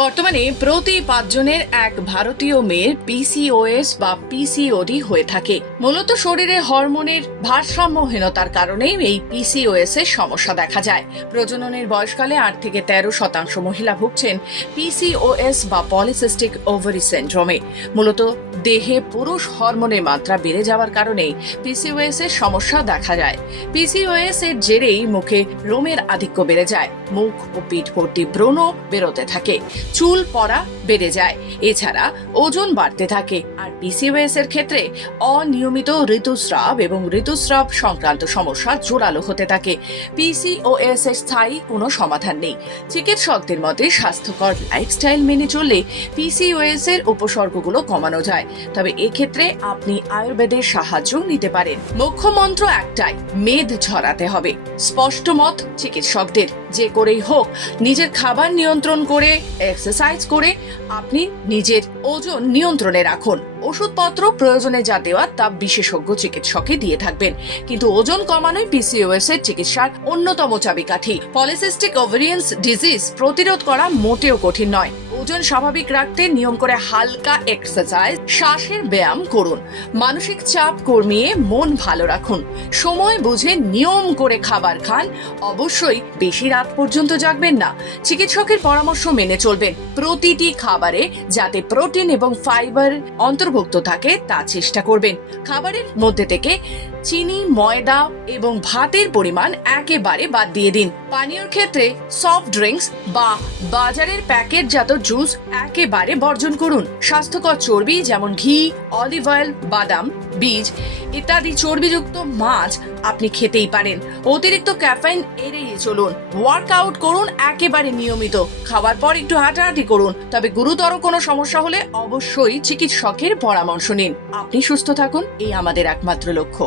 বর্তমানে প্রতি 5 জনের এক ভারতীয় মেয়ের পিসিওএস বা পিসিওডি হয়ে থাকে। মূলত শরীরে হরমোনের ভারসাম্যহীনতার কারণে এই পিসিওএস এর সমস্যা দেখা যায়। প্রজননের বয়সকালে 8 থেকে 13% মহিলা ভুগছেন পিসিওএস বা পলিসিস্টিক ওভারি সিনড্রোমে। মূলত দেহে পুরুষ হরমোনের মাত্রা বেড়ে যাওয়ার কারণে পিসিওএস এর সমস্যা দেখা যায়। পিসিওএস এর জেরেই মুখে লোমের আধিক্য বেড়ে যায়, মুখ ও পিঠ ভর্তি ব্রণ বেরোতে থাকে, চুল পড়া বেড়ে যায়, এছাড়া ওজন বাড়তে থাকে। আর পিসিওএস এর ক্ষেত্রে অনিয়মিত ঋতুস্রাব এবং ঋতুস্রাব সংক্রান্ত সমস্যা জোরালো হতে থাকে। পিসিওএস এর স্থায়ী কোনো সমাধান নেই। চিকিৎসকদের মতে স্বাস্থ্যকর লাইফস্টাইল মেনে চললে পিসিওএস এর উপসর্গগুলো কমানো যায়। তবে এক্ষেত্রে আপনি আয়ুর্বেদের সাহায্য নিতে পারেন। মুখ্য মন্ত্র একটাই, মেদ ঝরাতে হবে। স্পষ্ট মত চিকিৎসকদের, যে করেই হোক নিজের খাবার নিয়ন্ত্রণ করে, এক্সারসাইজ করে আপনি নিজের ওজন নিয়ন্ত্রণে রাখুন। ওষুধপত্র প্রয়োজনে যা দেওয়া তা বিশেষজ্ঞ চিকিৎসকই দিয়ে থাকবেন, কিন্তু ওজন কমানোই পিসিওএস এর চিকিৎসার অন্যতম চাবিকাঠি। পলিসিস্টিক ওভারিয়ান ডিজিজ প্রতিরোধ করা মোটেও কঠিন নয়। ওজন স্বাভাবিক রাখতে নিয়ম করে হালকা এক্সারসাইজ, শ্বাসের ব্যায়াম করুন। মানসিক চাপ কমিয়ে মন ভালো রাখুন। সময় বুঝে নিয়ম করে খাবার খান। অবশ্যই বেশি রাত পর্যন্ত জাগবেন না। চিকিৎসকের পরামর্শ মেনে চলবেন। প্রতিটি খাবারে যাতে প্রোটিন এবং ফাইবার অন্তর্ভুক্ত থাকে তা চেষ্টা করবেন। খাবারের মধ্যে থেকে চিনি, ময়দা এবং ভাতের পরিমাণ একেবারে বাদ দিয়ে দিন। পানীয়র ক্ষেত্রে সফট ড্রিঙ্কস বা বাজারের প্যাকেটজাত জুস একেবারে বর্জন করুন। স্বাস্থ্যকর চর্বি যেমন ঘি, অলিভ অয়েল, বাদাম, বীজ ইত্যাদি চর্বিযুক্ত মাছ আপনি খেতেই পারেন। অতিরিক্ত ক্যাফেইন এড়িয়ে চলুন। ওয়ার্কআউট করুন একেবারে নিয়মিত। খাওয়ার পর একটু হাঁটাহাঁটি করুন। তবে গুরুতর কোনো সমস্যা হলে অবশ্যই চিকিৎসকের পরামর্শ নিন। আপনি সুস্থ থাকুন, এই আমাদের একমাত্র লক্ষ্য।